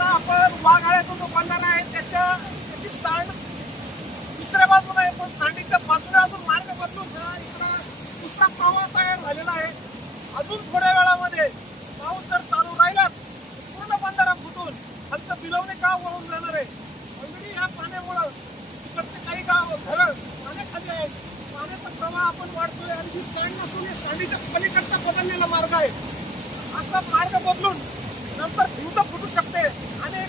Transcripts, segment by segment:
आपण वाघाळ्यातून जो बंधारा आहे त्याची सांड दुसऱ्या बाजूला आहे, पण सांडीच्या बाजूला अजून मार्ग बदलून इकडं दुसरा प्रवाह तयार झालेला आहे. अजून थोड्या वेळामध्ये पाऊस जर चालू राहिलाच पूर्ण बंधारा फुटून फक्त बिलवणे गाव वाहून जाणार आहे. ऑलरेडी ह्या पाण्यामुळं इकडचे काही गाव घरं पाण्याखाली आहेत. पाण्याचा प्रवाह आपण वाढतोय आणि ही सांड नसून हे सांडीच्या पलीकडचा बदललेला मार्ग आहे. असा मार्ग बदलून नंतर भिंत फुटू शकते आणि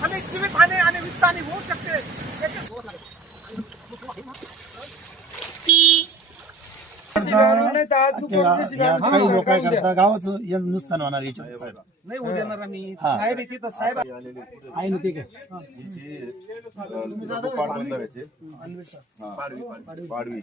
खाली जीवितहानी आणि वित्तहानी होऊ शकते. काही लोक काय करतात गावाचं नुकसान होणार याच्या नाही होऊ देणार आम्ही. साहेब येते तर साहेब आहे ना ते काय पाडवी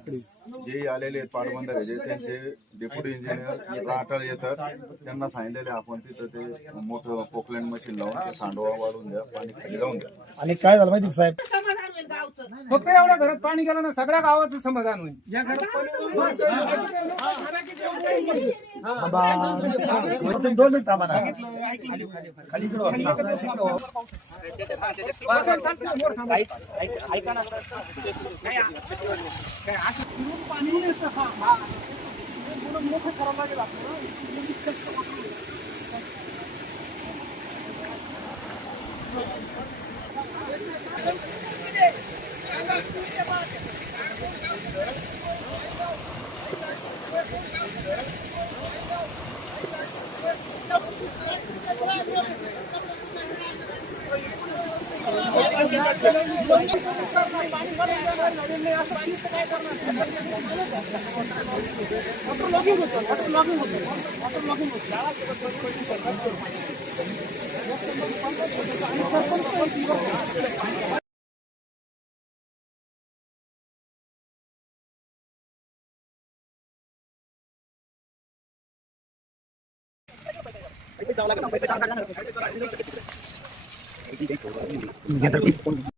जे आलेले आहेत पाटबंधाऱ्याचे त्यांचे डेप्युटी इंजिनियर राटाळ येतात. त्यांना सांगितलेले आपण तिथं ते मोठं पोकलँड मशीन लावून ते सांडवा वाढून द्या, पाणी खाली जाऊन द्या. आणि काय झालं माहिती साहेब, फक्त एवढ्या घरात पाणी गेलं ना सगळ्या गावाचं समाधान होईल. या घरात दोन मिनिट थांबा ना. ऐका ना काय असं फिरून पाणी येतं. मोठं करावं लागेल आपल्याला.